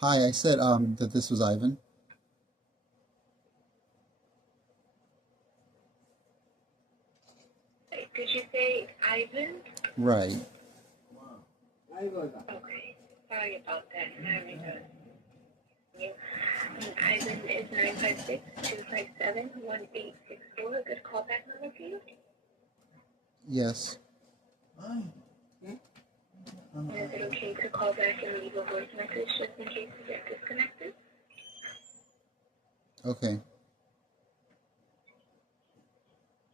Hi, I said that this was Ivan. Did you say Ivan? Right. Okay. Sorry about that. I remember you. Ivan is 956-257-1864. A good callback number for you. Yes. Is it okay to call back and leave a voice message just in case you get disconnected? Okay.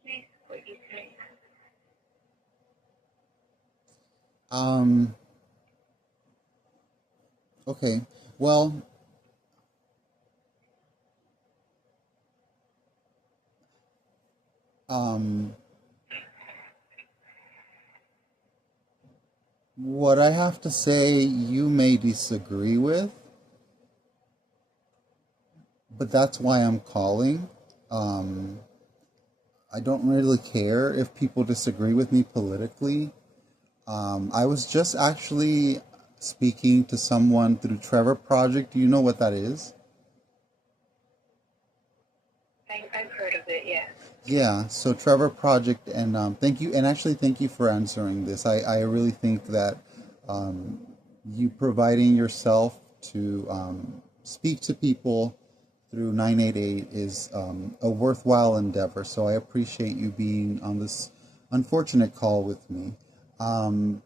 Nice. What you say? Um. Okay. Well. Um. What I have to say, you may disagree with, but that's why I'm calling. Um. I don't really care if people disagree with me politically. I was just actually speaking to someone through Trevor Project. Do you know what that is? I've heard of it, yeah. Yeah, so Trevor Project, and thank you, and actually thank you for answering this. I really think that um, you providing yourself to speak to people through 988 is a worthwhile endeavor. So I appreciate you being on this unfortunate call with me. Um,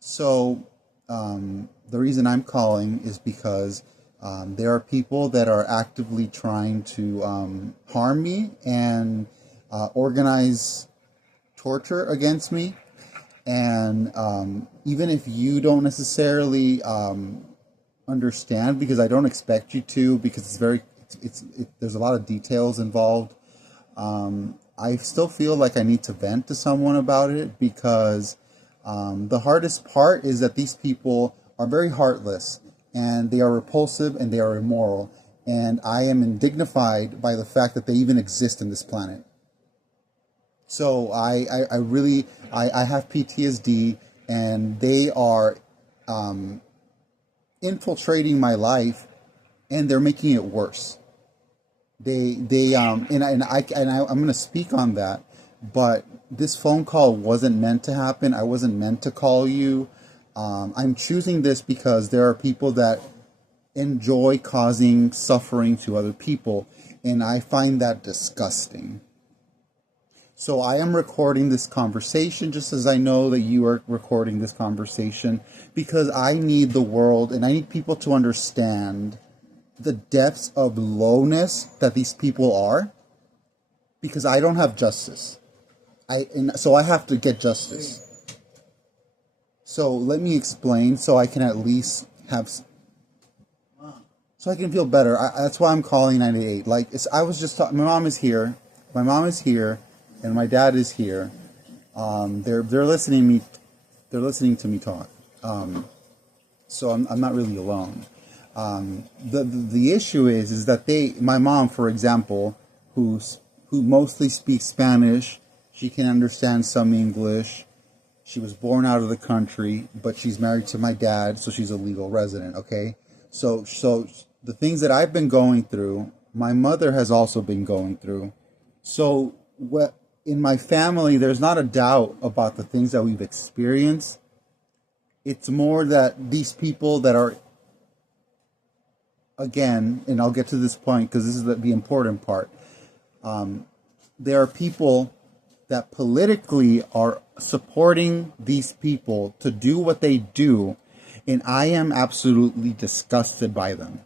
so the reason I'm calling is because there are people that are actively trying to harm me and organize torture against me. And even if you don't necessarily understand, because I don't expect you to, because there's a lot of details involved. I still feel like I need to vent to someone about it because the hardest part is that these people are very heartless and they are repulsive and they are immoral. And I am indignified by the fact that they even exist in this planet. So I really, I have PTSD and they are infiltrating my life and they're making it worse. I'm going to speak on that, but this phone call wasn't meant to happen. I wasn't meant to call you. I'm choosing this because there are people that enjoy causing suffering to other people, and I find that disgusting. So I am recording this conversation just as I know that you are recording this conversation because I need the world and I need people to understand the depths of lowness that these people are because I don't have justice. So I have to get justice. So let me explain so I can at least have so I can feel better. That's why I'm calling 98. Like I was just talking. My mom is here. My mom is here, and my dad is here. They're listening me. They're listening to me talk. So I'm not really alone. The issue is that my mom, for example, who mostly speaks Spanish, she can understand some English. She was born out of the country, but she's married to my dad, so she's a legal resident. Okay, so the things that I've been going through, my mother has also been going through. So what in my family, there's not a doubt about the things that we've experienced. It's more that these people that are again, and I'll get to this point because this is the important part. There are people that politically are supporting these people to do what they do, and I am absolutely disgusted by them.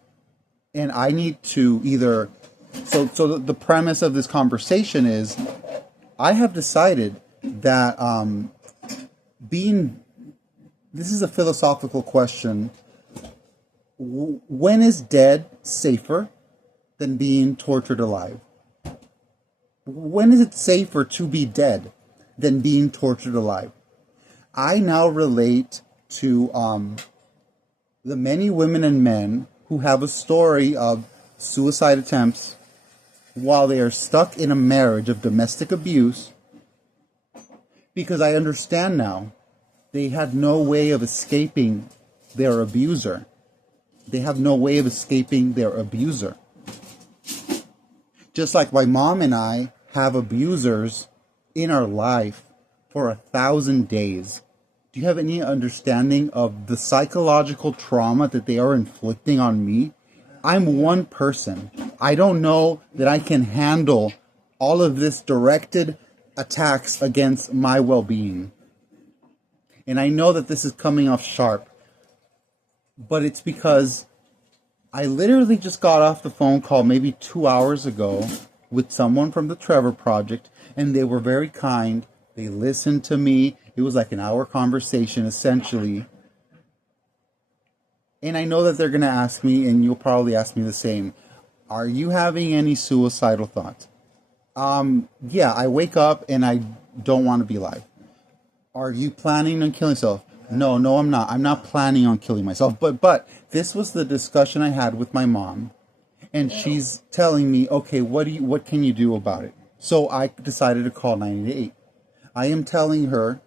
And I need to either. So the premise of this conversation is I have decided that being. This is a philosophical question. When is dead safer than being tortured alive? When is it safer to be dead than being tortured alive? I now relate to the many women and men who have a story of suicide attempts while they are stuck in a marriage of domestic abuse because I understand now they had no way of escaping their abuser. They have no way of escaping their abuser. Just like my mom and I have abusers in our life for 1,000 days. Do you have any understanding of the psychological trauma that they are inflicting on me? I'm one person. I don't know that I can handle all of this directed attacks against my well-being. And I know that this is coming off sharp, but it's because I literally just got off the phone call maybe 2 hours ago with someone from the Trevor Project, and they were very kind. They listened to me. It was like an hour conversation, essentially. And I know that they're going to ask me, and you'll probably ask me the same, are you having any suicidal thoughts? Yeah, I wake up and I don't want to be alive. Are you planning on killing yourself? No, I'm not. I'm not planning on killing myself. But this was the discussion I had with my mom, and she's telling me, okay, what can you do about it? So I decided to call 988. I am telling her,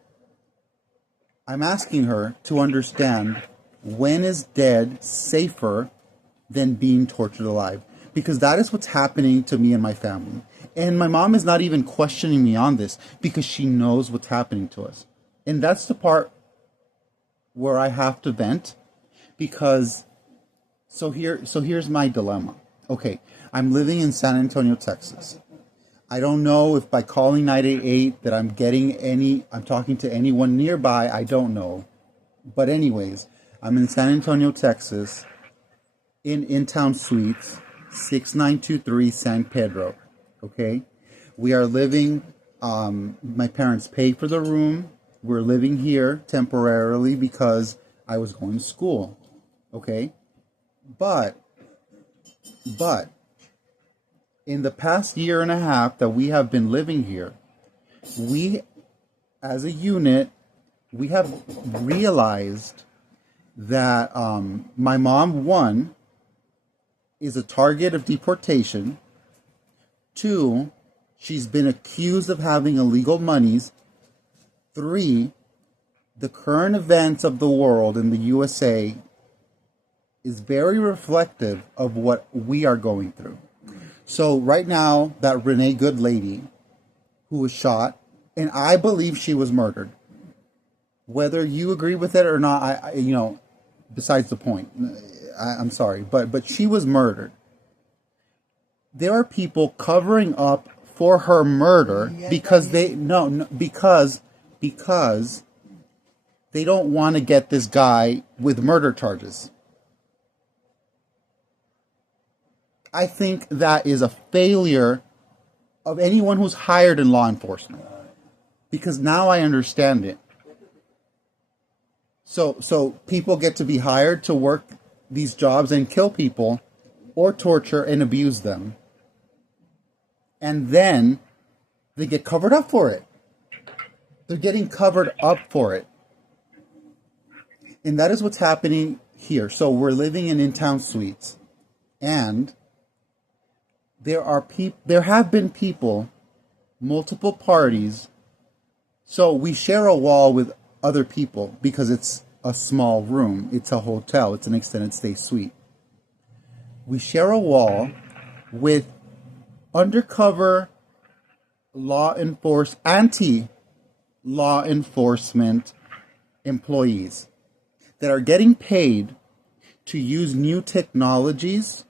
I'm asking her to understand, when is dead safer than being tortured alive? Because that is what's happening to me and my family. And my mom is not even questioning me on this because she knows what's happening to us. And that's the part where I have to vent, because here's my dilemma. Okay, I'm living in San Antonio, Texas. I don't know if by calling 988 that I'm talking to anyone nearby. I don't know. But anyways, I'm in San Antonio, Texas, in Town Suites, 6923 San Pedro. Okay? We are living, my parents paid for the room. We're living here temporarily because I was going to school. Okay? But in the past year and a half that we have been living here, we, as a unit, we have realized that my mom, one, is a target of deportation. Two, she's been accused of having illegal monies. Three, the current events of the world in the USA is very reflective of what we are going through. So right now, that Renee Good lady who was shot, and I believe she was murdered. Whether you agree with it or not, besides the point. I'm sorry, but she was murdered. There are people covering up for her murder because because they don't want to get this guy with murder charges. I think that is a failure of anyone who's hired in law enforcement, because now I understand it. So people get to be hired to work these jobs and kill people or torture and abuse them. And then they get covered up for it. They're getting covered up for it. And that is what's happening here. So we're living in in-town suites, and there have been people, multiple parties. So we share a wall with other people because it's a small room. It's a hotel. It's an extended stay suite. We share a wall with undercover anti-law enforcement employees that are getting paid to use new technologies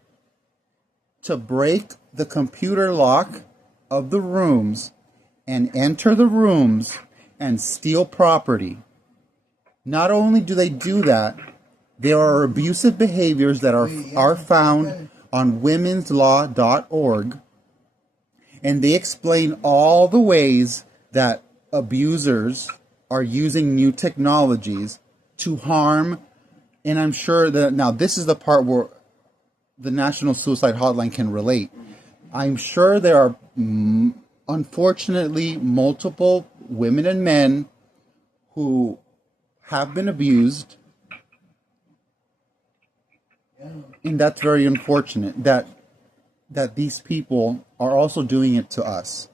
to break the computer lock of the rooms and enter the rooms and steal property. Not only do they do that, there are abusive behaviors that are found on womenslaw.org, and they explain all the ways that abusers are using new technologies to harm. And I'm sure that now this is the part where the National Suicide Hotline can relate. I'm sure there are, unfortunately, multiple women and men who have been abused. And that's very unfortunate that these people are also doing it to us.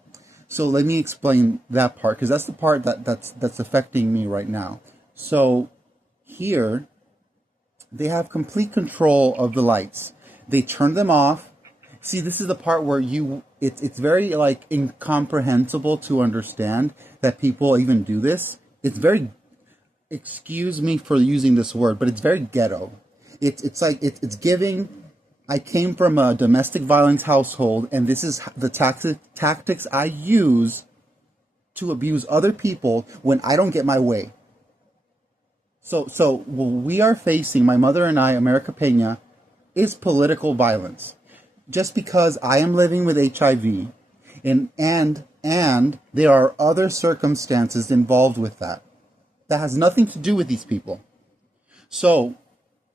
So let me explain that part, because that's the part that's affecting me right now. So here, They have complete control of the lights. They turn them off. See, this is the part where it's very like incomprehensible to understand that people even do this. It's very, excuse me for using this word, but it's very ghetto. It's giving. I came from a domestic violence household, and this is the tactics I use to abuse other people when I don't get my way. So what we are facing, my mother and I, America Pena, is political violence. Just because I am living with HIV, and there are other circumstances involved with that has nothing to do with these people. So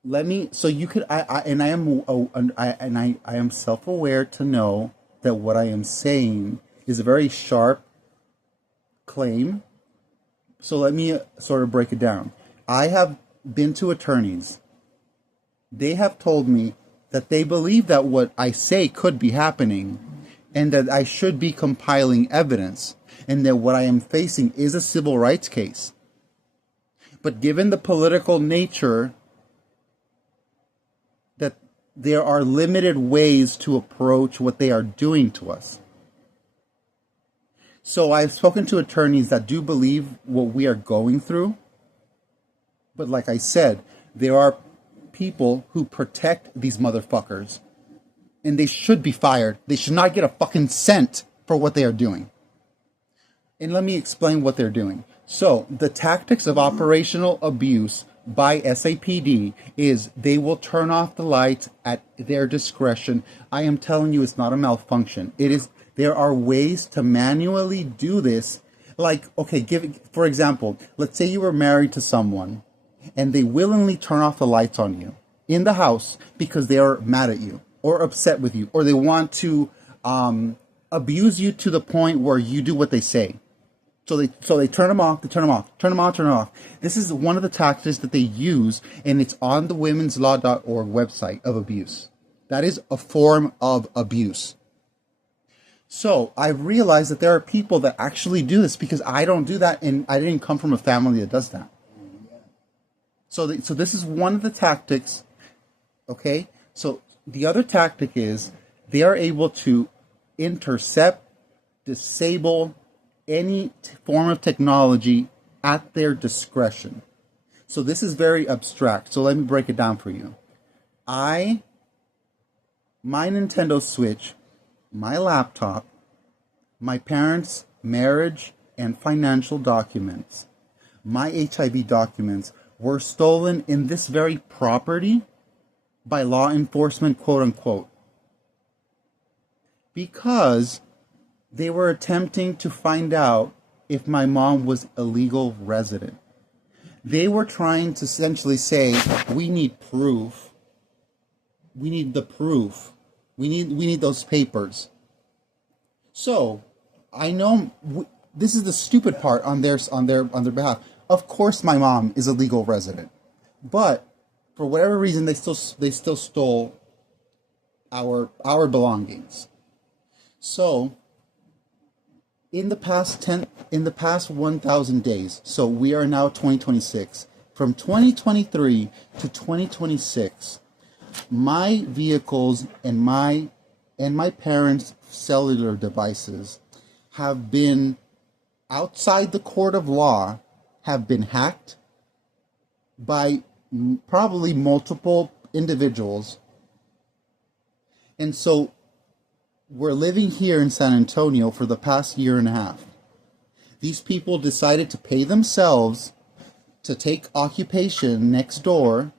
you could I am self-aware to know that what I am saying is a very sharp claim. So let me sort of break it down. I have been to attorneys. They have told me that they believe that what I say could be happening and that I should be compiling evidence and that what I am facing is a civil rights case. But given the political nature, that there are limited ways to approach what they are doing to us. So I've spoken to attorneys that do believe what we are going through. But like I said, there are people who protect these motherfuckers. And they should be fired. They should not get a fucking cent for what they are doing. And let me explain what they're doing. So, the tactics of operational abuse by SAPD is they will turn off the lights at their discretion. I am telling you, it's not a malfunction. There are ways to manually do this. Like, okay, for example, let's say you were married to someone and they willingly turn off the lights on you in the house because they are mad at you or upset with you, or they want to abuse you to the point where you do what they say. So they turn them off, turn them off. This is one of the tactics that they use, and it's on the womenslaw.org website of abuse. That is a form of abuse. So I realized that there are people that actually do this because I don't do that, and I didn't come from a family that does that. So this is one of the tactics, okay? So the other tactic is they are able to intercept, disable any form of technology at their discretion. So this is very abstract. So let me break it down for you. My Nintendo Switch, my laptop, my parents' marriage and financial documents, my HIV documents were stolen in this very property by law enforcement, quote unquote, because they were attempting to find out if my mom was a legal resident. They were trying to essentially say, we need proof. We need the proof. We need those papers. So, I know this is the stupid part on their behalf. Of course my mom is a legal resident. But for whatever reason they still stole our belongings. So, in the past 1,000 days, so we are now 2026. From 2023 to 2026, my vehicles and my parents' cellular devices have been outside the court of law, have been hacked by probably multiple individuals. And so we're living here in San Antonio for the past year and a half. These people decided to pay themselves to take occupation next door,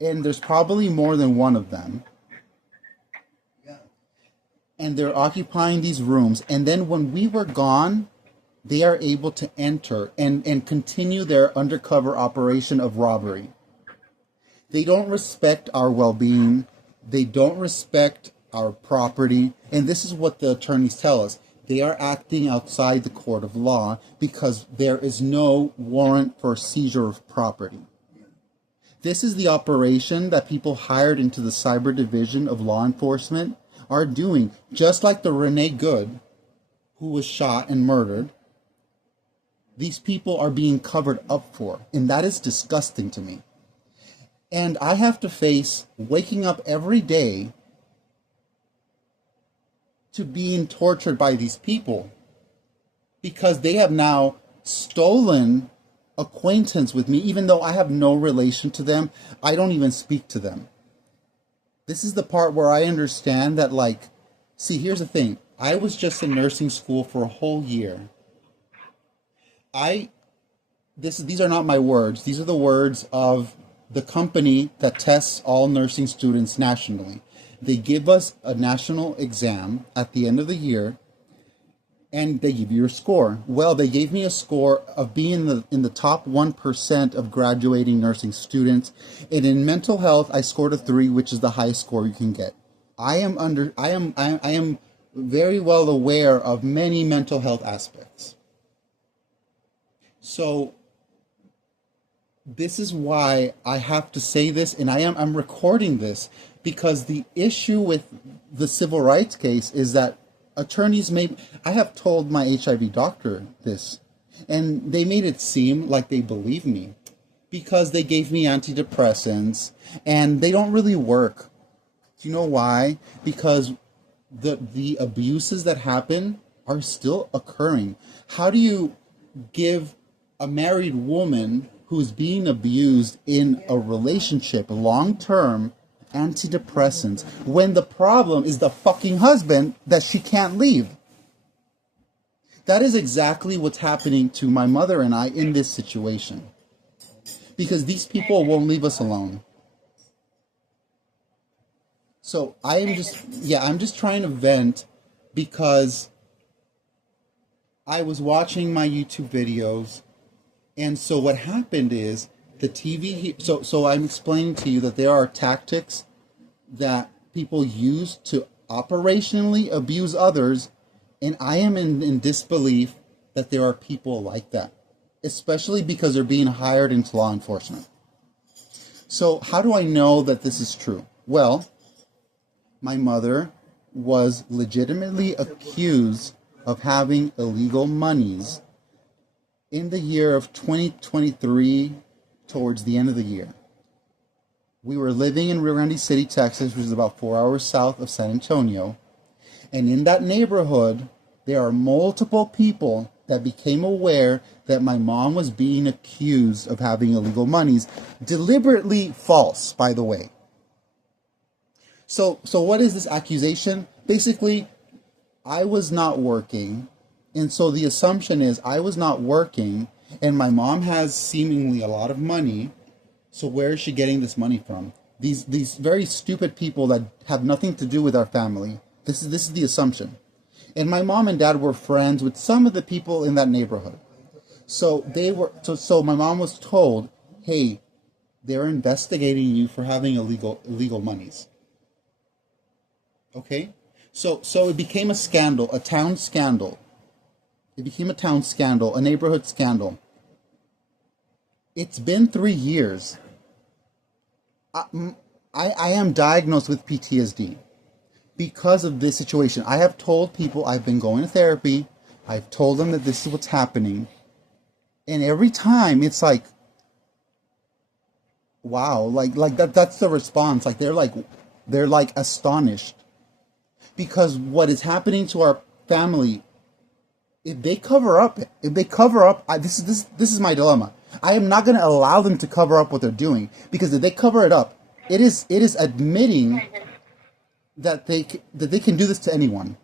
and there's probably more than one of them. And they're occupying these rooms. And then when we were gone, they are able to enter and continue their undercover operation of robbery. They don't respect our well-being. They don't respect our property. And this is what the attorneys tell us. They are acting outside the court of law because there is no warrant for seizure of property. This is the operation that people hired into the cyber division of law enforcement are doing. Just like the Renee Good, who was shot and murdered, these people are being covered up for. And that is disgusting to me. And I have to face waking up every day to being tortured by these people because they have now stolen acquaintance with me, even though I have no relation to them. I don't even speak to them. This is the part where I understand that, like, see, here's the thing. I was just in nursing school for a whole year. I these are not my words. These are the words of the company that tests all nursing students nationally. They give us a national exam at the end of the year and they give you your score. Well, they gave me a score of being in the top 1% of graduating nursing students. And in mental health, I scored a 3, which is the highest score you can get. I am very well aware of many mental health aspects. So this is why I have to say this, and I'm recording this because the issue with the civil rights case is that attorneys may. I have told my HIV doctor this, and they made it seem like they believe me because they gave me antidepressants and they don't really work. Do you know why? Because the abuses that happen are still occurring. How do you give a married woman who's being abused in a relationship long term antidepressants when the problem is the fucking husband that she can't leave? That is exactly what's happening to my mother and I in this situation. Because these people won't leave us alone. So I'm just trying to vent because I was watching my YouTube videos, and so what happened is the TV. So I'm explaining to you that there are tactics that people use to operationally abuse others, and I am in disbelief that there are people like that, especially because they're being hired into law enforcement. So how do I know that this is true? Well, my mother was legitimately accused of having illegal monies in the year of 2023 towards the end of the year. We were living in Rio Grande City, Texas, which is about 4 hours south of San Antonio. And in that neighborhood, there are multiple people that became aware that my mom was being accused of having illegal monies. Deliberately false, by the way. So what is this accusation? Basically, I was not working. And so the assumption is I was not working and my mom has seemingly a lot of money. So where is she getting this money from? These very stupid people that have nothing to do with our family. This is the assumption. And my mom and dad were friends with some of the people in that neighborhood. So my mom was told, "Hey, they're investigating you for having illegal monies." Okay? So it became a scandal, a town scandal. It became a town scandal, a neighborhood scandal. It's been 3 years. I am diagnosed with PTSD because of this situation. I have told people I've been going to therapy. I've told them that this is what's happening. And every time it's like, wow, like that's the response. Like they're like astonished. Because what is happening to our family, if they cover up, this is my dilemma. I am not going to allow them to cover up what they're doing, because if they cover it up, it is admitting that they can do this to anyone.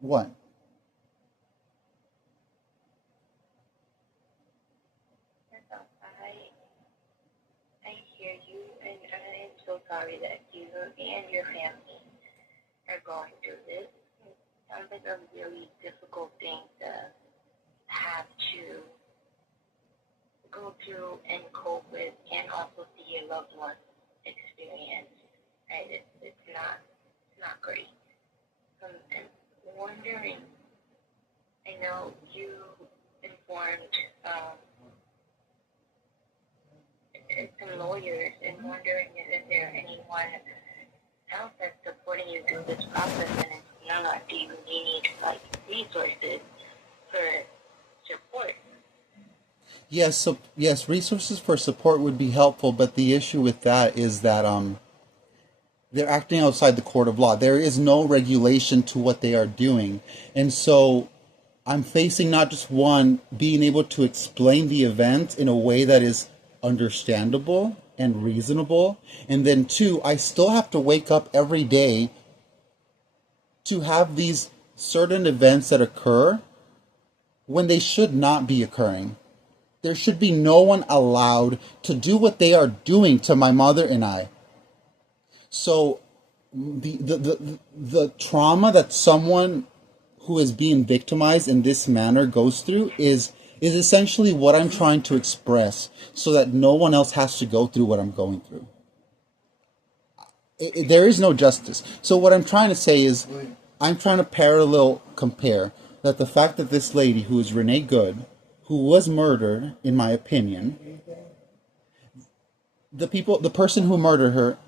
What? I hear you, and I am so sorry that you and your family are going through this. It sounds like a really difficult thing to have to go through and cope with, and also see your loved ones experience. Right? It's not great. And wondering, I know you informed some lawyers, and wondering if there anyone else that's supporting you through this process, and if not, do you need like resources for support? Yes, so yes, resources for support would be helpful, but the issue with that is that they're acting outside the court of law. There is no regulation to what they are doing. And so I'm facing not just one, being able to explain the event in a way that is understandable and reasonable. And then two, I still have to wake up every day to have these certain events that occur when they should not be occurring. There should be no one allowed to do what they are doing to my mother and I. So the trauma that someone who is being victimized in this manner goes through is essentially what I'm trying to express so that no one else has to go through what I'm going through. There is no justice. So what I'm trying to say is I'm trying to parallel compare that the fact that this lady who is Renee Good, who was murdered, in my opinion, the person who murdered her,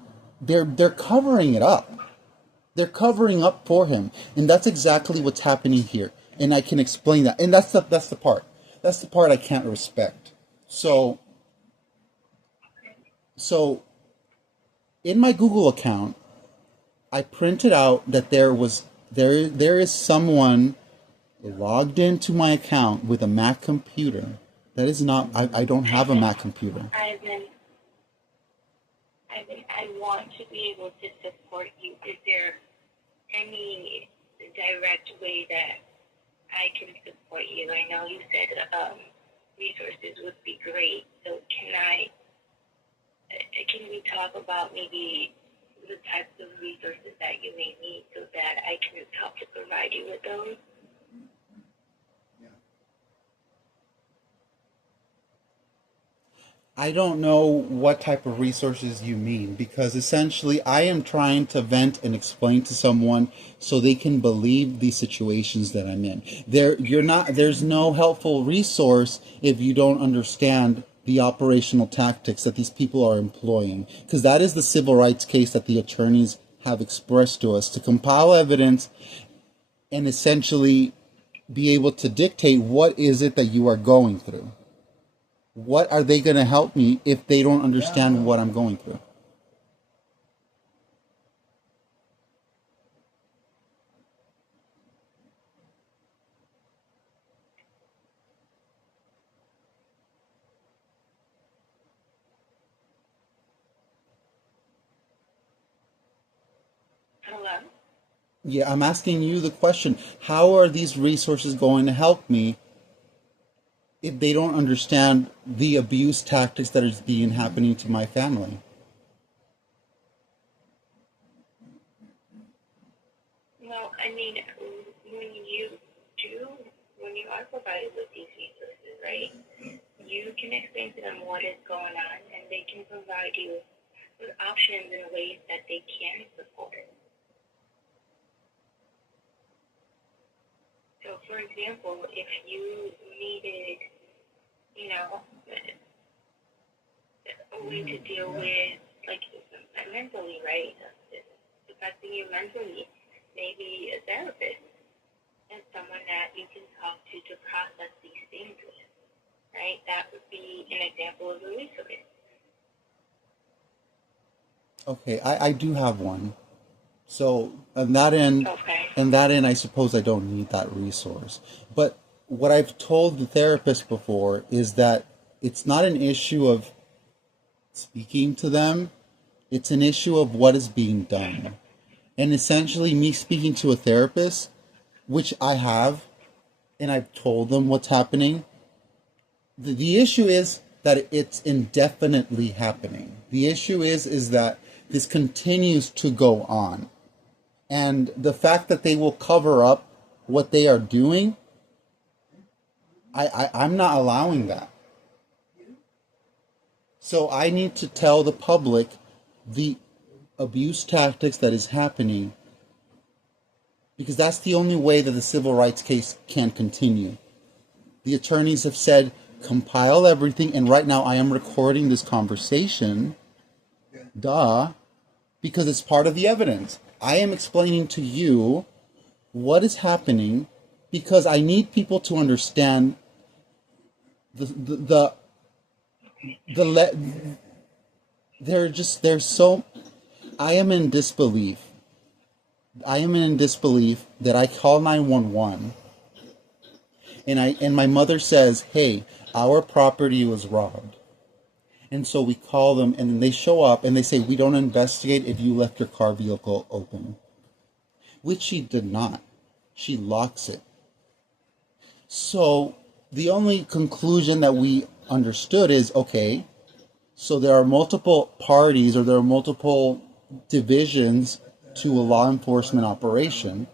they're covering it up. They're covering up for him, and that's exactly what's happening here. And I can explain that. And that's the part. That's the part I can't respect. So in my Google account, I printed out that there is someone logged into my account with a Mac computer. That is not. I don't have a Mac computer. I want to be able to support you. Is there any direct way that I can support you? I know you said resources would be great. So can we talk about maybe the types of resources that you may need so that I can help to provide you with those? I don't know what type of resources you mean because essentially I am trying to vent and explain to someone so they can believe the situations that I'm in. There's no helpful resource if you don't understand the operational tactics that these people are employing, because that is the civil rights case that the attorneys have expressed to us, to compile evidence and essentially be able to dictate what is it that you are going through. What are they going to help me if they don't understand what I'm going through? Hello? Yeah, I'm asking you the question. How are these resources going to help me if they don't understand the abuse tactics that is being happening to my family? Well, I mean, when you are provided with these resources, right, you can explain to them what is going on and they can provide you with options and ways that they can support it. So, for example, if you needed, you know, a way to deal with, like, mentally, right? Affecting you mentally, maybe a therapist and someone that you can talk to process these things with, right? That would be an example of a resource. Okay, I do have one. So on that end, Okay. I suppose I don't need that resource. But what I've told the therapist before is that it's not an issue of speaking to them. It's an issue of what is being done. And essentially me speaking to a therapist, which I have, and I've told them what's happening. The issue is that it's indefinitely happening. The issue is that this continues to go on. And the fact that they will cover up what they are doing, I'm not allowing that. So I need to tell the public the abuse tactics that is happening, because that's the only way that the civil rights case can continue. The attorneys have said, compile everything, and right now I am recording this conversation, because it's part of the evidence. I am explaining to you what is happening because I need people to understand the the le- they're so. I am in disbelief. I am in disbelief that I call 911 and my mother says, "Hey, our property was robbed." And so we call them and then they show up and they say, "We don't investigate if you left your car vehicle open." Which she did not. She locks it. So the only conclusion that we understood is, okay, so there are multiple parties or there are multiple divisions to a law enforcement operation.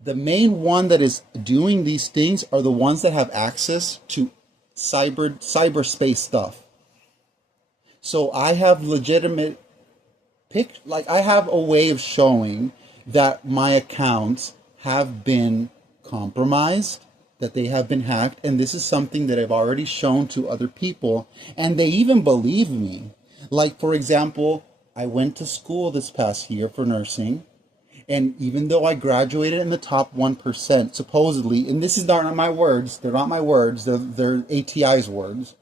The main one that is doing these things are the ones that have access to cyberspace stuff. So I have legitimate I have a way of showing that my accounts have been compromised, that they have been hacked, and this is something that I've already shown to other people, and they even believe me. Like, for example, I went to school this past year for nursing, and even though I graduated in the top 1%, supposedly, and this is not my words, they're not my words, they're ATI's words.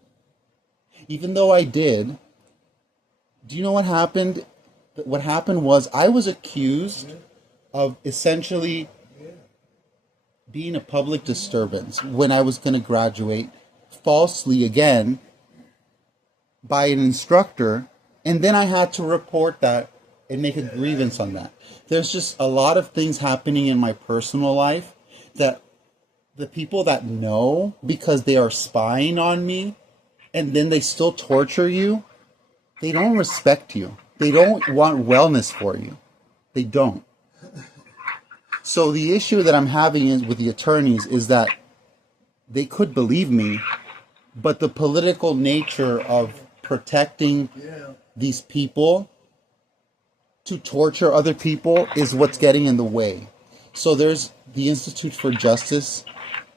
Even though I did, do you know what happened? What happened was I was accused of essentially being a public disturbance when I was going to graduate falsely again by an instructor, and then I had to report that and make a grievance on that. There's just a lot of things happening in my personal life that the people that know because they are spying on me and then they still torture you, they don't respect you. They don't want wellness for you. They don't. So the issue that I'm having is with the attorneys is that they could believe me, but the political nature of protecting these people to torture other people is what's getting in the way. So there's the Institute for Justice,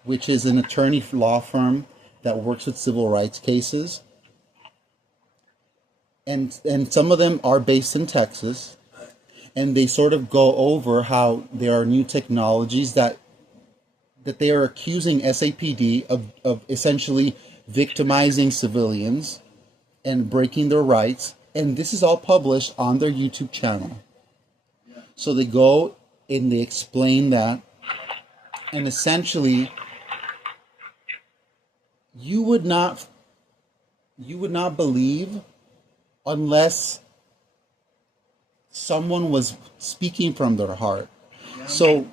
which is an attorney law firm that works with civil rights cases. And some of them are based in Texas, and they sort of go over how there are new technologies that they are accusing SAPD of essentially victimizing civilians and breaking their rights. And this is all published on their YouTube channel. So they go and they explain that. And essentially, you would not believe unless someone was speaking from their heart. So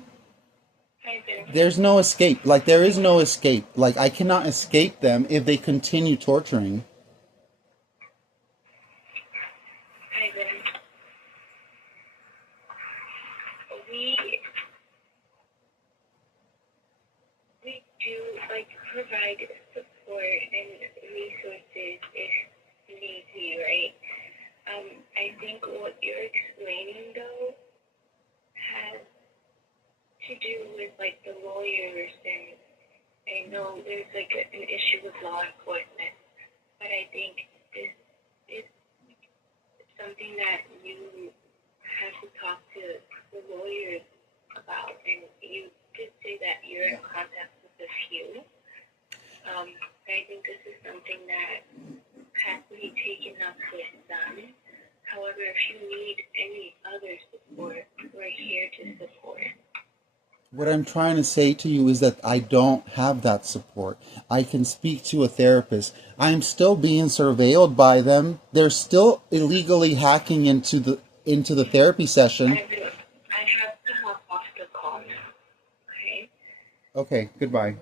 there's no escape. Like, there is no escape. Like, I cannot escape them if they continue torturing. Ivan, we do provide support and resources if need be, right? I think what you're explaining though has to do with the lawyers, and I know there's an issue with law enforcement, but I think this is something that you have to talk to the lawyers about, and you did say that you're in contact with a few. I think this is something that has to be taken up with them. However, if you need any other support, we're here to support. What I'm trying to say to you is that I don't have that support. I can speak to a therapist. I'm still being surveilled by them. They're still illegally hacking into the therapy session. I have to hop off the call now. Okay? Okay, goodbye.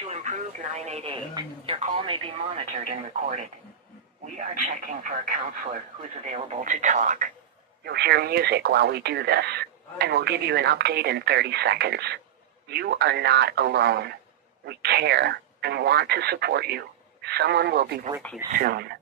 To improve 988, your call may be monitored and recorded. We are checking for a counselor who is available to talk. You'll hear music while we do this, and we'll give you an update in 30 seconds. You are not alone. We care and want to support you. Someone will be with you soon.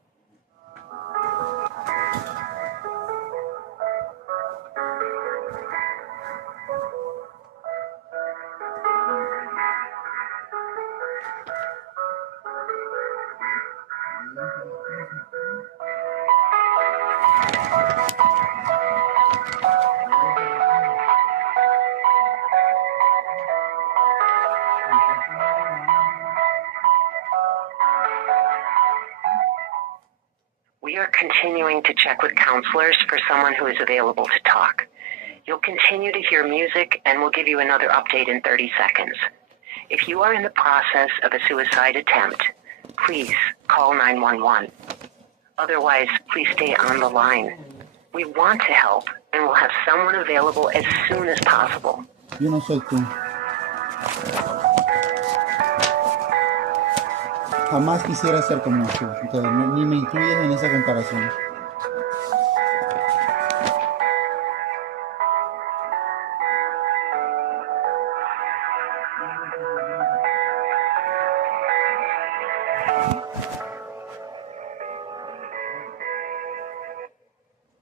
continuing to check with counselors for someone who is available to talk. You'll continue to hear music and we'll give you another update in 30 seconds. If you are in the process of a suicide attempt, please call 911. Otherwise, please stay on the line. We want to help and we'll have someone available as soon as possible. Yo no soy tú. Jamás quisiera ser como tú. Entonces, ni me incluyes en esa comparación.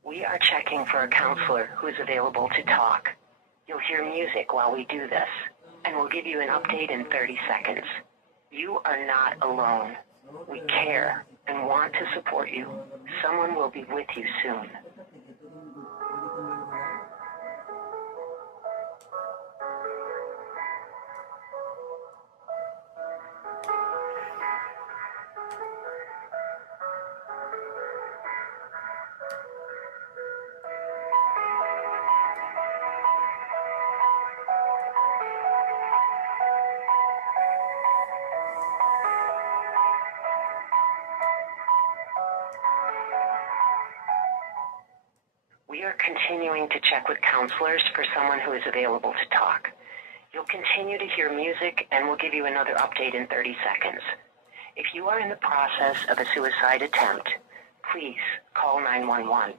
We are checking for a counselor who is available to talk. You'll hear music while we do this, and we'll give you an update in 30 seconds. You are not alone. We care and want to support you. Someone will be with you soon. We are continuing to check with counselors for someone who is available to talk. You'll continue to hear music and we'll give you another update in 30 seconds. If you are in the process of a suicide attempt, please call 911.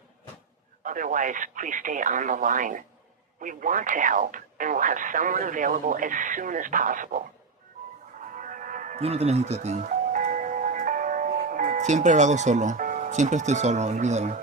Otherwise, please stay on the line. We want to help and we'll have someone available as soon as possible. Yo no te necesito a ti. Siempre lo hago solo. Siempre estoy solo, olvídalo.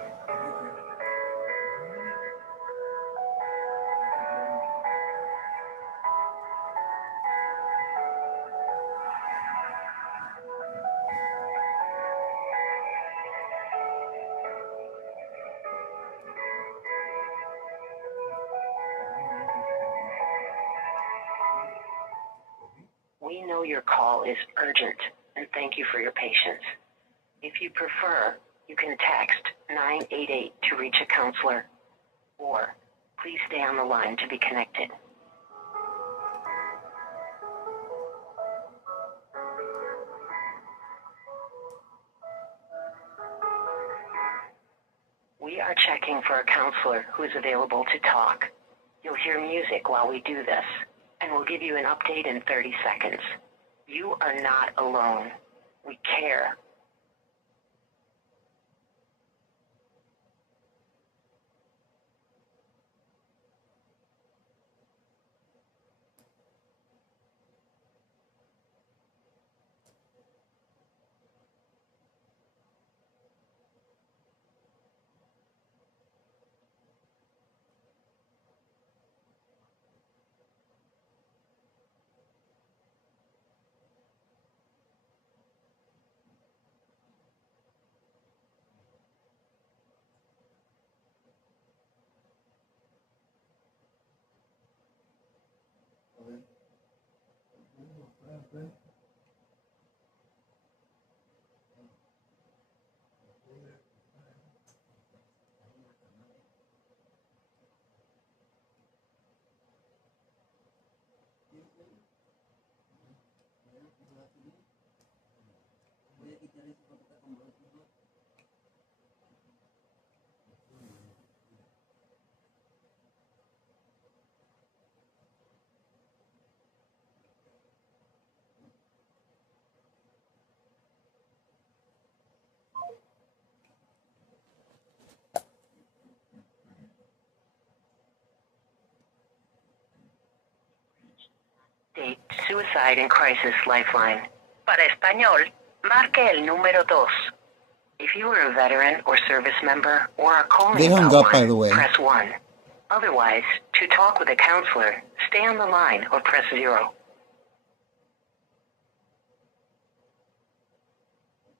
We know your call is urgent and thank you for your patience. If you prefer, you can text 988 to reach a counselor, or please stay on the line to be connected. We are checking for a counselor who is available to talk. You'll hear music while we do this, and we'll give you an update in 30 seconds. You are not alone. We care. State Suicide and Crisis Lifeline. Para español, marque el número 2. If you are a veteran or service member or are calling They hung about up, by one, the way. press 1. Otherwise, to talk with a counselor, stay on the line or press 0.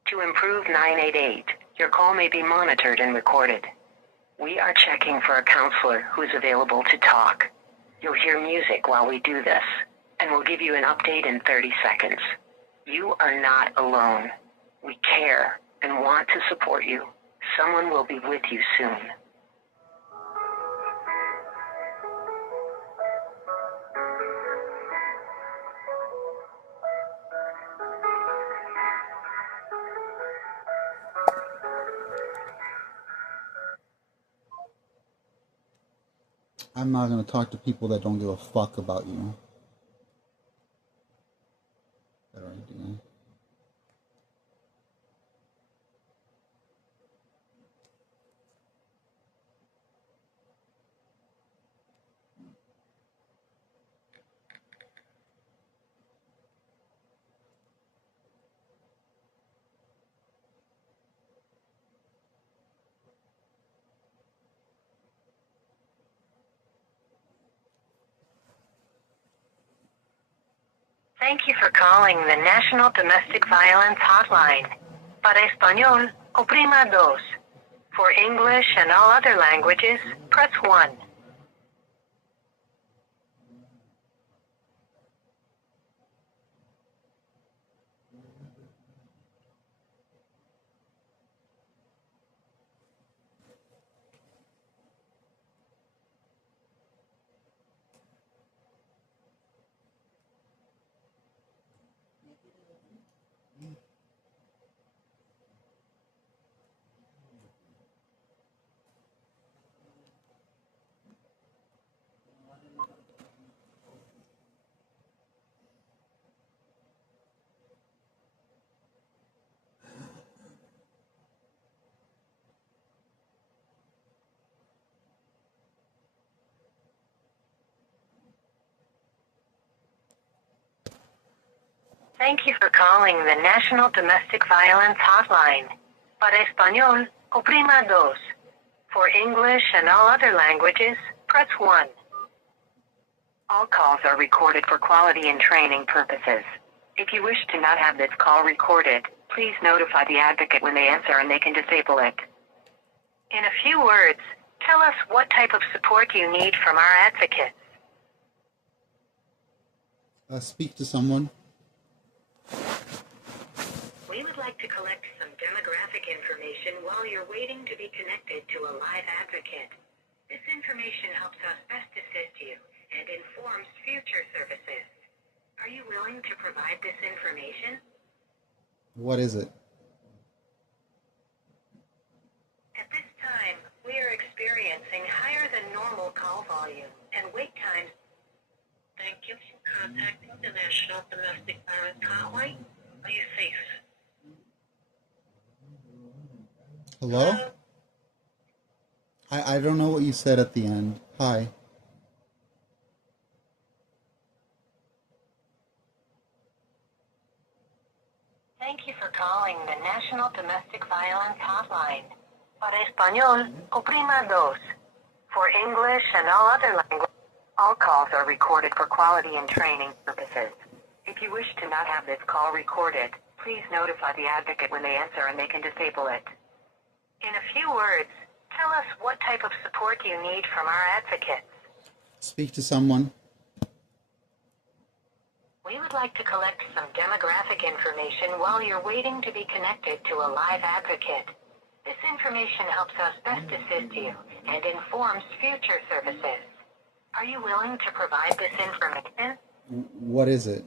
To improve 988, your call may be monitored and recorded. We are checking for a counselor who is available to talk. You'll hear music while we do this, and we'll give you an update in 30 seconds. You are not alone. We care and want to support you. Someone will be with you soon. I'm not going to talk to people that don't give a fuck about you. Better idea. Thank you for calling the National Domestic Violence Hotline. Para español, oprima dos. For English and all other languages, press 1. Thank you for calling the National Domestic Violence Hotline. Para español, oprima dos. For English and all other languages, press 1. All calls are recorded for quality and training purposes. If you wish to not have this call recorded, please notify the advocate when they answer and they can disable it. In a few words, tell us what type of support you need from our advocate. Speak to someone. We would like to collect some demographic information while you're waiting to be connected to a live advocate. This information helps us best assist you and informs future services. Are you willing to provide this information? What is it? At this time, we are experiencing higher than normal call volume and wait times. Thank you for contacting the National Domestic Violence Hotline. Are you safe? Hello? I don't know what you said at the end. Hi. Thank you for calling the National Domestic Violence Hotline. Para español, oprima dos. For English and all other languages, all calls are recorded for quality and training purposes. If you wish to not have this call recorded, please notify the advocate when they answer and they can disable it. In a few words, tell us what type of support you need from our advocates. Speak to someone. We would like to collect some demographic information while you're waiting to be connected to a live advocate. This information helps us best assist you and informs future services. Are you willing to provide this information? What is it?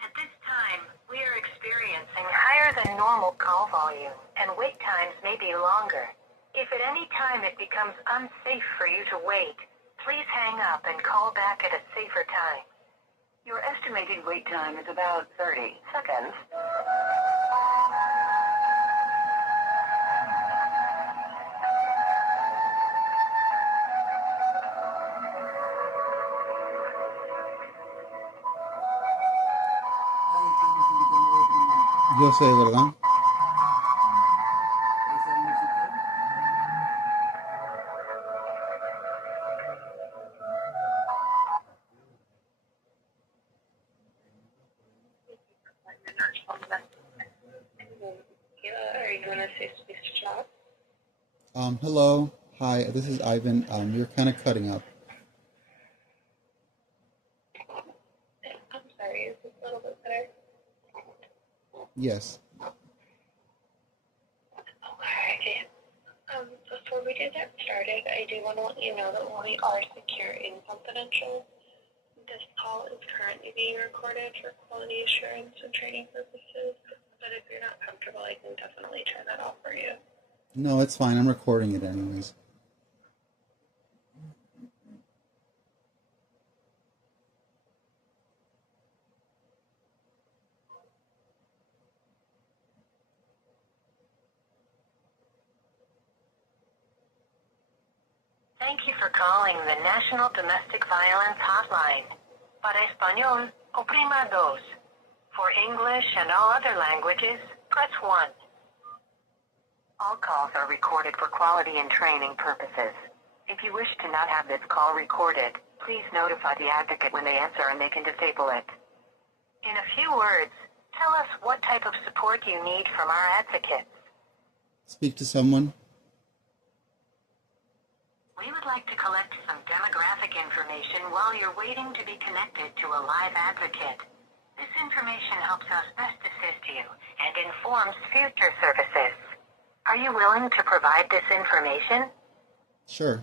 At this time, we are experiencing higher than normal call volume, and wait times may be longer. If at any time it becomes unsafe for you to wait, please hang up and call back at a safer time. Your estimated wait time is about 30 seconds. Yo sé, ¿verdad? Are you going to assist Mr. Job? Hello. Hi, this is Ivan. You're kind of cutting up. I'm sorry, is this a little bit better? Yes. we get started, I do want to let you know that we are secure and confidential. This call is currently being recorded for quality assurance and training purposes, but if you're not comfortable, I can definitely turn that off for you. No, it's fine. I'm recording it anyways. Thank you for calling the National Domestic Violence Hotline. Para español, oprima dos. For English and all other languages, press 1. All calls are recorded for quality and training purposes. If you wish to not have this call recorded, please notify the advocate when they answer and they can disable it. In a few words, tell us what type of support you need from our advocates. Speak to someone. We would like to collect some demographic information while you're waiting to be connected to a live advocate. This information helps us best assist you and informs future services. Are you willing to provide this information? Sure.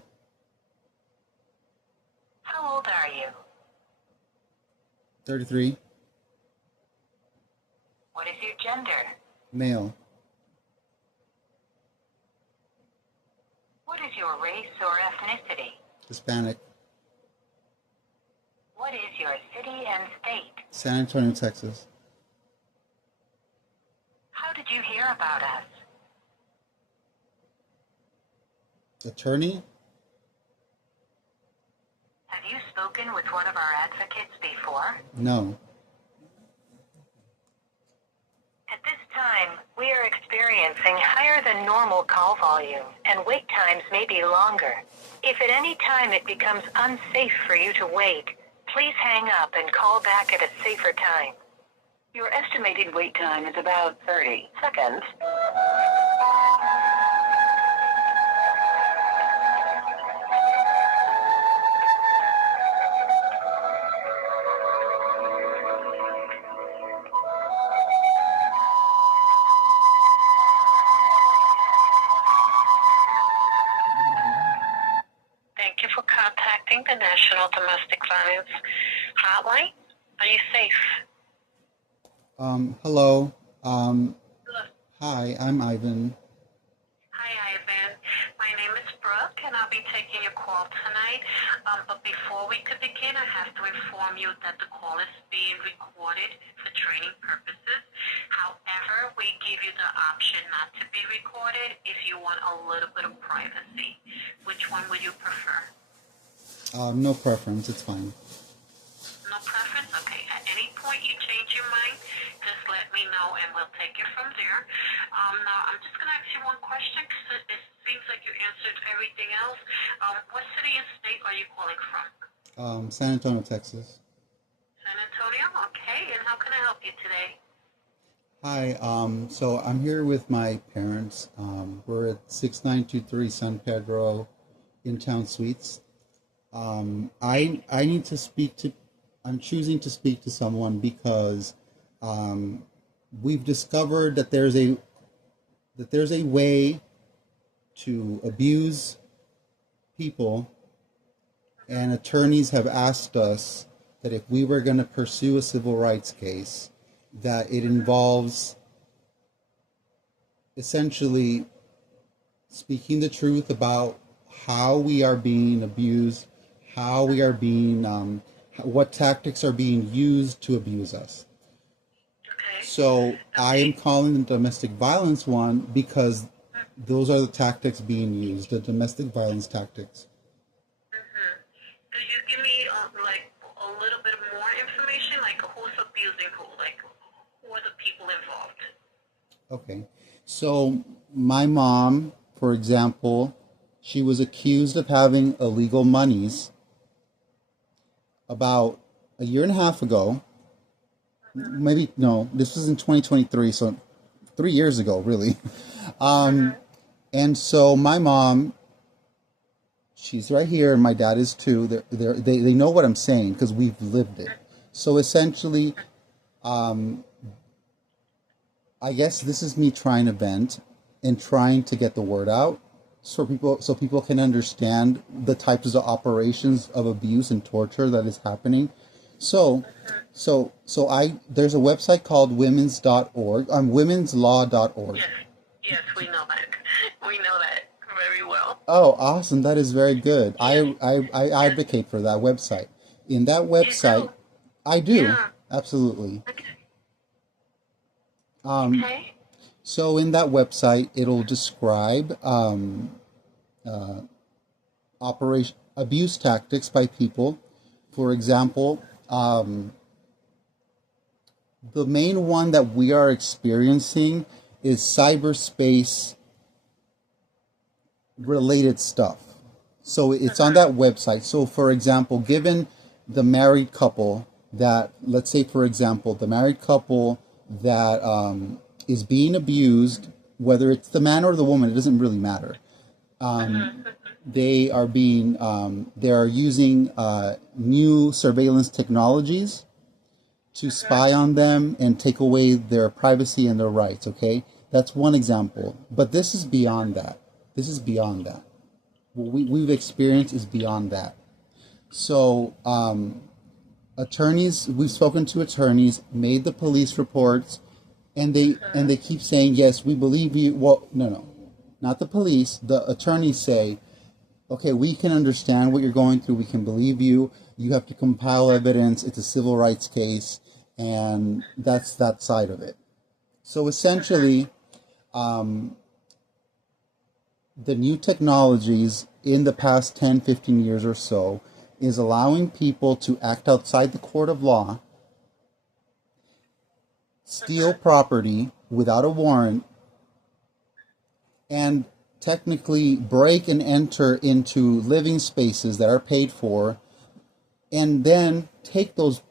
How old are you? 33. What is your gender? Male. What is your race or ethnicity? Hispanic. What is your city and state? San Antonio, Texas. How did you hear about us? Attorney? Have you spoken with one of our advocates before? No. At this time, we are experiencing higher than normal call volume, and wait times may be longer. If at any time it becomes unsafe for you to wait, please hang up and call back at a safer time. Your estimated wait time is about 30 seconds. Thank you for contacting the National Domestic Violence Hotline. Are you safe? Hello. Hello. Hi, I'm Ivan. Hi, Ivan. My name is Brooke, and I'll be taking your call tonight. But before we could begin, I have to inform you that the call is being recorded for training purposes. However, we give you the option not to be recorded if you want a little bit of privacy. Which one would you prefer? No preference. It's fine. No preference? Okay. At any point you change your mind, just let me know and we'll take it from there. Now, I'm just going to ask you one question because it seems like you answered everything else. What city and state are you calling from? San Antonio, Texas. San Antonio? Okay. And how can I help you today? Hi. So I'm here with my parents. We're at 6923 San Pedro in Town Suites. I need to speak to. I'm choosing to speak to someone because we've discovered that there's a way to abuse people, and attorneys have asked us that if we were going to pursue a civil rights case, that it involves essentially speaking the truth about how we are being abused, how we are being, what tactics are being used to abuse us. Okay. So I am calling the domestic violence one because those are the tactics being used, the domestic violence tactics. Could you give me like a little bit more information, like who's abusing who, like who are the people involved? Okay. So my mom, for example, she was accused of having illegal monies about a year and a half ago. Maybe, no, this was in 2023, so 3 years ago, really. And so my mom, she's right here, and my dad is too. They know what I'm saying because we've lived it. So essentially, I guess this is me trying to vent and trying to get the word out. so people can understand the types of operations of abuse and torture that is happening. So I there's a website called women's.org, womenslaw.org. Yes, yes, we know that. We know that very well. Oh, awesome. That is very good. Yes, I yes. advocate for that website. In that You website, do? I do. Yeah. Absolutely. Okay. Um, Okay. so in that website, it'll describe operation abuse tactics by people. For example, the main one that we are experiencing is cyberspace related stuff. So it's on that website. So, for example, given the married couple that, let's say, for example, the married couple that is being abused, whether it's the man or the woman, it doesn't really matter. They are being, they are using new surveillance technologies to spy on them and take away their privacy and their rights. Okay, that's one example. But this is beyond that. This is beyond that. What we've experienced is beyond that. So, attorneys, we've spoken to attorneys, made the police reports, and they keep saying, yes, we believe you. Well, no, not the police. The attorneys say, okay, we can understand what you're going through. We can believe you. You have to compile evidence. It's a civil rights case, and that's that side of it. So essentially, the new technologies in the past 10, 15 years or so is allowing people to act outside the court of law, steal property without a warrant, and technically break and enter into living spaces that are paid for, and then take those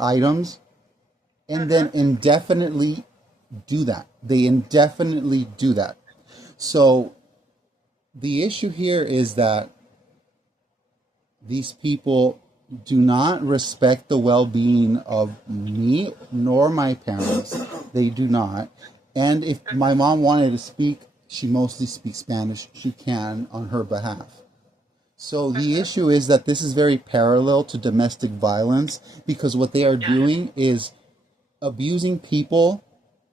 items and then indefinitely do that. They indefinitely do that. So the issue here is that these people do not respect the well-being of me nor my parents. They do not. And if my mom wanted to speak, she mostly speaks Spanish. She can on her behalf. So the issue is that this is very parallel to domestic violence, because what they are doing is abusing people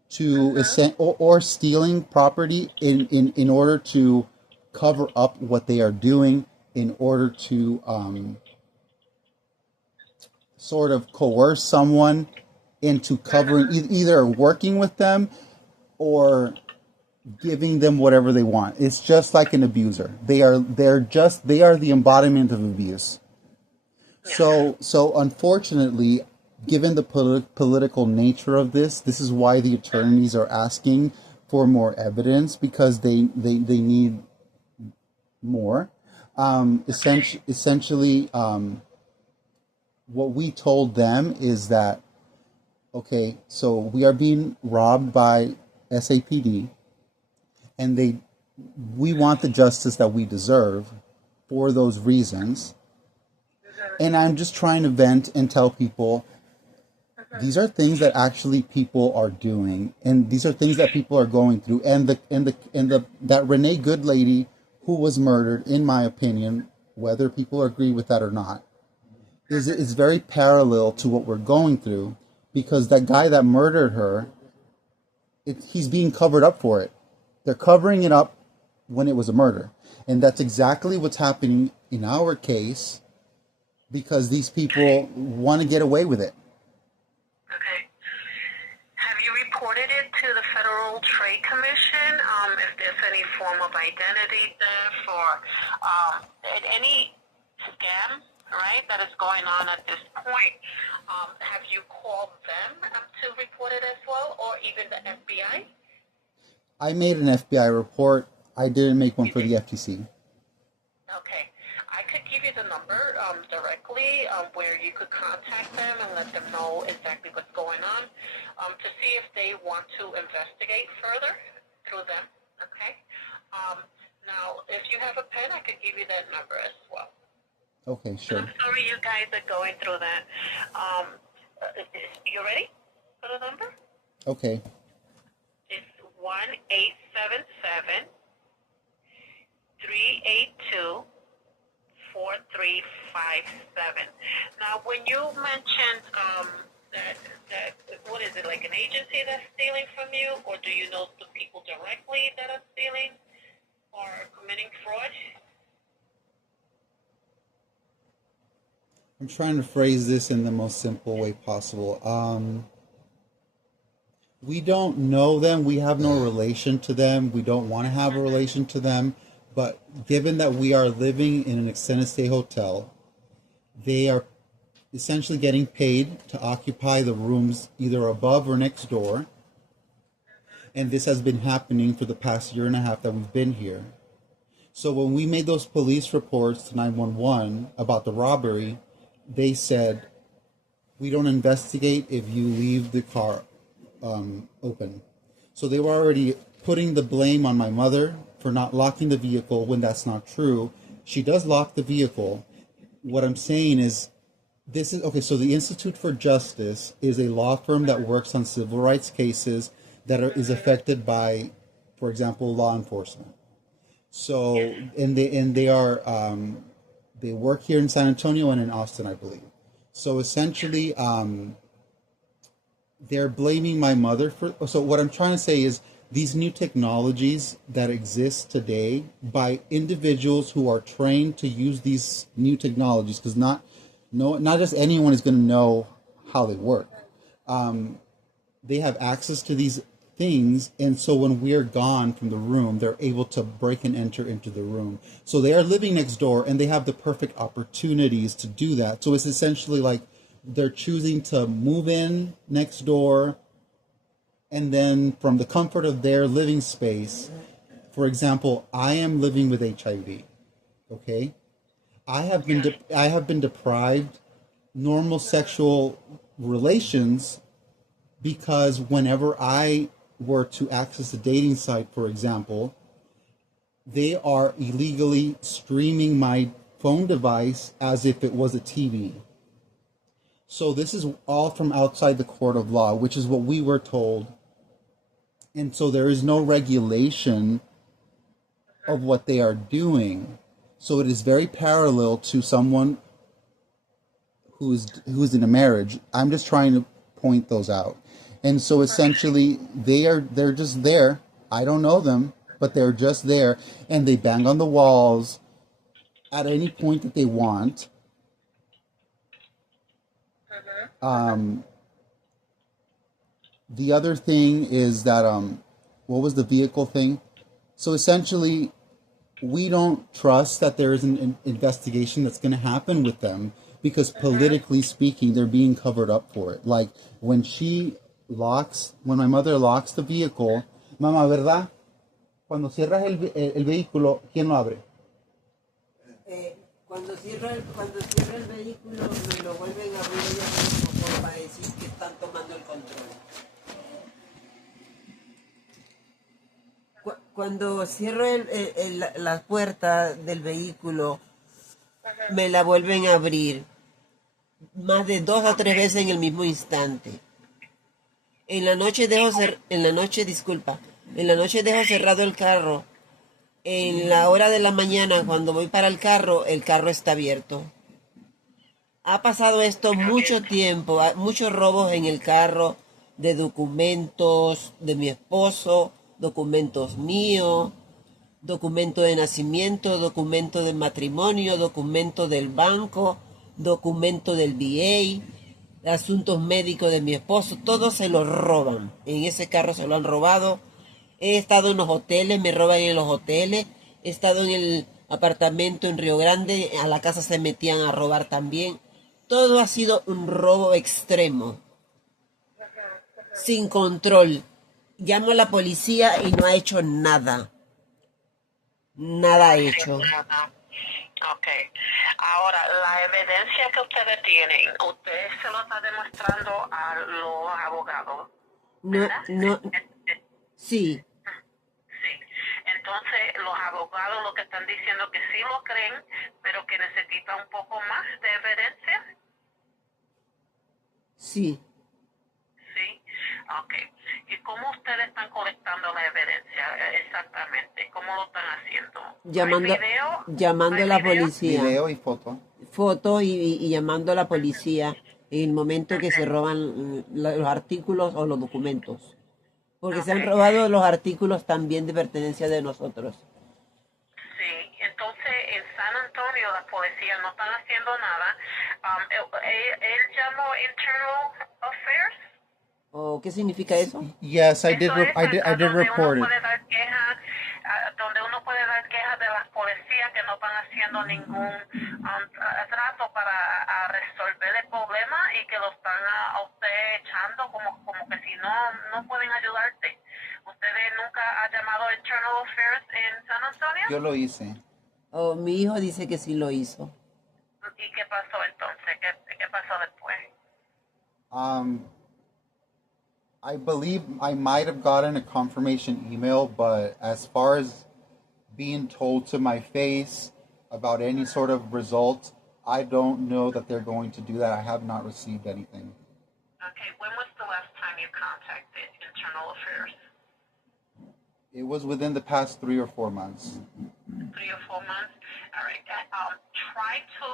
to or stealing property in order to cover up what they are doing, in order to sort of coerce someone into covering, either working with them or giving them whatever they want. It's just like an abuser. They are the embodiment of abuse. So unfortunately, given the political nature of this is why the attorneys are asking for more evidence, because they need more. Essentially, what we told them is that, okay, so we are being robbed by SAPD, and we want the justice that we deserve for those reasons. And I'm just trying to vent and tell people these are things that actually people are doing, and these are things that people are going through. And that Renee Good lady who was murdered, in my opinion, whether people agree with that or not, is very parallel to what we're going through, because that guy that murdered her, he's being covered up for it. They're covering it up when it was a murder. And that's exactly what's happening in our case, because these people want to get away with it. Okay. Have you reported it to the Federal Trade Commission? If there's any form of identity theft or any scam, right, that is going on at this point, have you called them to report it as well, or even the FBI? I made an FBI report. I didn't make one for the FTC. Okay. I could give you the number directly where you could contact them and let them know exactly what's going on to see if they want to investigate further through them. Okay. Now, if you have a pen, I could give you that number as well. Okay, sure. I'm sorry you guys are going through that. You ready for the number? Okay. It's 1-877 982-4357. Now, when you mentioned that what is it, like an agency that's stealing from you, or do you know the people directly that are stealing or committing fraud? I'm trying to phrase this in the most simple way possible. We don't know them. We have no relation to them. We don't want to have a relation to them. But given that we are living in an extended stay hotel, they are essentially getting paid to occupy the rooms either above or next door. And this has been happening for the past year and a half that we've been here. So when we made those police reports to 911 about the robbery, they said, we don't investigate if you leave the car open. So they were already putting the blame on my mother for not locking the vehicle when that's not true. She does lock the vehicle. What I'm saying is, this is okay. So the Institute for Justice is a law firm that works on civil rights cases that is affected by, for example, law enforcement. So and they are they work here in San Antonio and in Austin, I believe. So essentially, they're blaming my mother for. So what I'm trying to say is, these new technologies that exist today by individuals who are trained to use these new technologies, because not just anyone is going to know how they work. They have access to these things, and so when we're gone from the room, they're able to break and enter into the room. So they are living next door, and they have the perfect opportunities to do that. So it's essentially like they're choosing to move in next door, and then from the comfort of their living space, for example, I am living with HIV. Okay, I have been deprived normal sexual relations because whenever I were to access a dating site, for example, they are illegally streaming my phone device as if it was a TV. So this is all from outside the court of law, which is what we were told. And so there is no regulation of what they are doing. So it is very parallel to someone who's in a marriage. I'm just trying to point those out. And so essentially they're just there. I don't know them, but they're just there, and they bang on the walls at any point that they want. The other thing is that what was the vehicle thing? So essentially, we don't trust that there is an investigation that's going to happen with them, because politically speaking, they're being covered up for it. Like when my mother locks the vehicle, mamá, ¿verdad? Cuando cierras el vehículo, ¿quién lo abre? Cuando cierra el vehículo, me lo vuelven a abrir ellos mismos para decir que están tomando el control. Cuando cierro la puerta del vehículo, me la vuelven a abrir más de 2 o 3 veces en el mismo instante. En la noche dejo cerrado el carro. En la hora de la mañana, cuando voy para el carro está abierto. Ha pasado esto mucho tiempo, muchos robos en el carro, de documentos de mi esposo, documentos míos, documento de nacimiento, documento de matrimonio, documento del banco, documento del VA, asuntos médicos de mi esposo, todo se lo roban. En ese carro se lo han robado. He estado en los hoteles, me roban en los hoteles. He estado en el apartamento en Río Grande, a la casa se metían a robar también. Todo ha sido un robo extremo, sin control. Llamo a la policía y no ha hecho nada. Nada ha hecho. Ok. Ahora, la evidencia que ustedes tienen, ¿usted se lo está demostrando a los abogados? No. Sí. Sí. Entonces, los abogados lo que están diciendo que sí lo creen, pero que necesita un poco más de evidencia. Sí. Sí. Ok. ¿Y cómo ustedes están colectando la evidencia exactamente? ¿Cómo lo están haciendo? Llamando, ¿Hay video? llamando a ¿Hay la video? policía, Video y foto. foto y llamando a la policía en el momento que se Okay. roban los artículos o los documentos. Porque se han Okay. robado los artículos también de pertenencia de nosotros. Sí, entonces en San Antonio las policías no están haciendo nada. Él llamó Internal Affairs. ¿O qué significa eso? Yes, I did. Eso es I did donde report uno it. puede dar quejas, donde uno puede dar quejas de las policías que no están haciendo ningún trato para resolver el problema y que lo están a usted echando como que si no pueden ayudarte. ¿Ustedes nunca han llamado a Internal Affairs en San Antonio? Yo lo hice. Oh, mi hijo dice que sí lo hizo. ¿Y qué pasó entonces? ¿Qué pasó después? I believe I might have gotten a confirmation email, but as far as being told to my face about any sort of result, I don't know that they're going to do that. I have not received anything. Okay, when was the last time you contacted Internal Affairs? It was within the past 3 or 4 months. 3 or 4 months? All right. Try to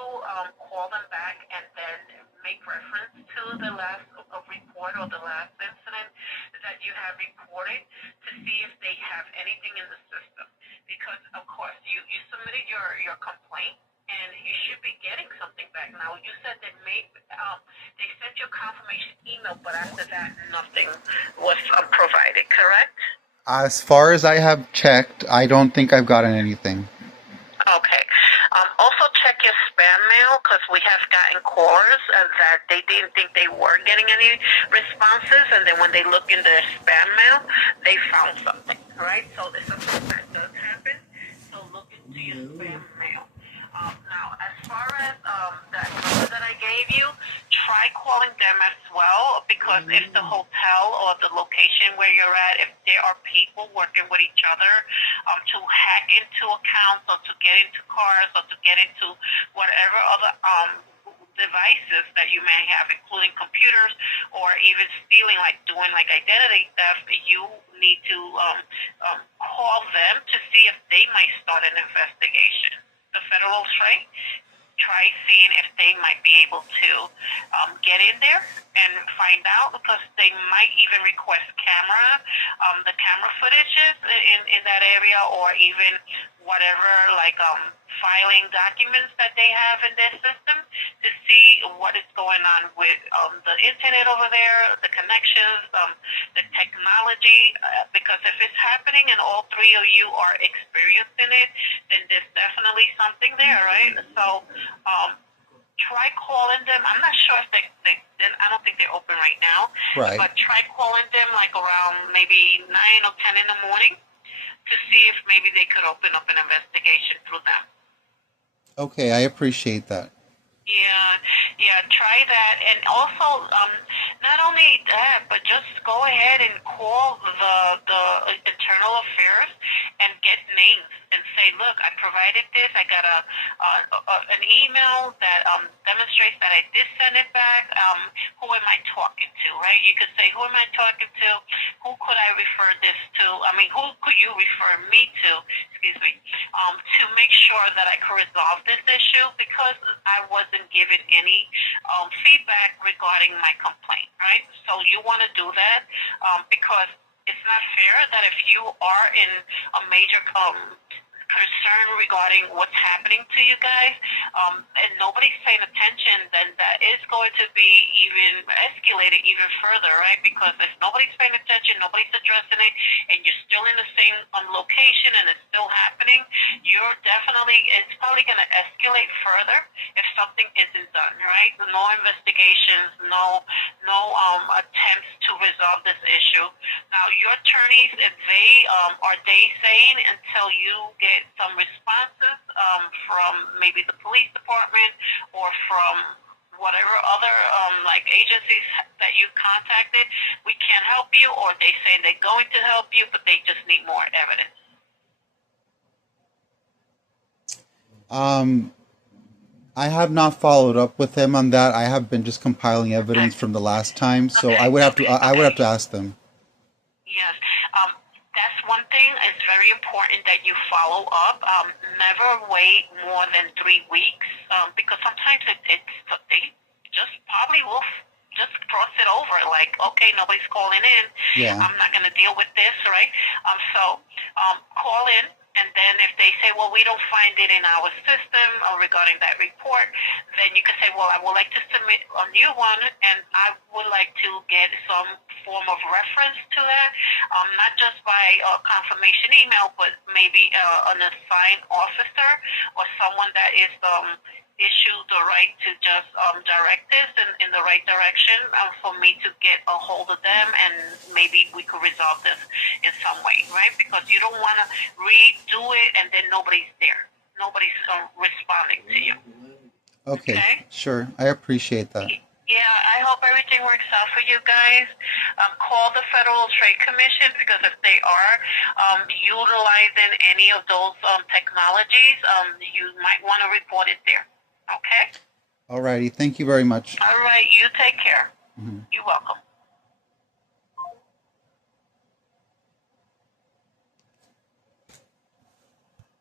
call them back and then make reference to the last report or the last incident that you have reported to see if they have anything in the system. Because, of course, you submitted your complaint and you should be getting something back. Now, you said that they sent you a confirmation email, but after that, nothing was provided, correct? As far as I have checked, I don't think I've gotten anything. Okay. Also check your spam mail because we have gotten callers that they didn't think they were getting any responses, and then when they look in their spam mail, they found something. All right. So this is that does happen. So look into your spam mail. Now, as far as that number that I gave you, try calling them as well because if the hotel or the location where you're at, if there are people working with each other to hack into accounts or to get into cars or to get into whatever other devices that you may have, including computers or even stealing, like doing like identity theft, you need to call them to see if they might start an investigation. The federal right? Try seeing if they might be able to get in there and find out because they might even request the camera footages in that area or even whatever like filing documents that they have in their system to see what is going on with the internet over there, the connections, the technology, because if it's happening and all three of you are experiencing it, then there's definitely something there, right? So try calling them. I'm not sure if I don't think they're open right now. Right. But try calling them like around maybe 9 or 10 in the morning to see if maybe they could open up an investigation through them. Okay, I appreciate that. Yeah, try that. And also, not only that, but just go ahead and call the internal affairs and get names and say, look, I provided this. I got an email that demonstrates that I did send it back. Who am I talking to, right? You could say, who am I talking to? Who could I refer this to? I mean, who could you refer me to, to make sure that I could resolve this issue because I wasn't given any feedback regarding my complaint, right? So you want to do that because it's not fair that if you are in a major concern regarding what's happening to you guys, and nobody's paying attention, then that is going to be even escalated even further, right? Because if nobody's paying attention, nobody's addressing it, and you're still in the same location and it's still happening, it's probably going to escalate further if something isn't done, right? No investigations, no attempts to resolve this issue. Now, your attorneys, if are they saying until you get some responses from maybe the police department or from whatever other like agencies that you contacted, we can't help you, or they say they're going to help you, but they just need more evidence? I have not followed up with them on that. I have been just compiling evidence from the last time, so I would have to ask them. Yes. That's one thing. It's very important that you follow up. Never wait more than 3 weeks because sometimes they just probably will just cross it over. Like, okay, nobody's calling in. Yeah. I'm not going to deal with this, right? So call in. And then if they say, well, we don't find it in our system or regarding that report, then you can say, well, I would like to submit a new one, and I would like to get some form of reference to that, not just by a confirmation email, but maybe an assigned officer or someone that is issued the right to just direct this in the right direction for me to get a hold of them, and maybe we could resolve this in some way, right? Because you don't want to redo it and then nobody's there. Nobody's responding to you. Okay. Okay. Sure. I appreciate that. Yeah, I hope everything works out for you guys. Call the Federal Trade Commission because if they are utilizing any of those technologies, you might want to report it there. Okay? Alrighty. Thank you very much. All right, you take care. Mhm. You're welcome.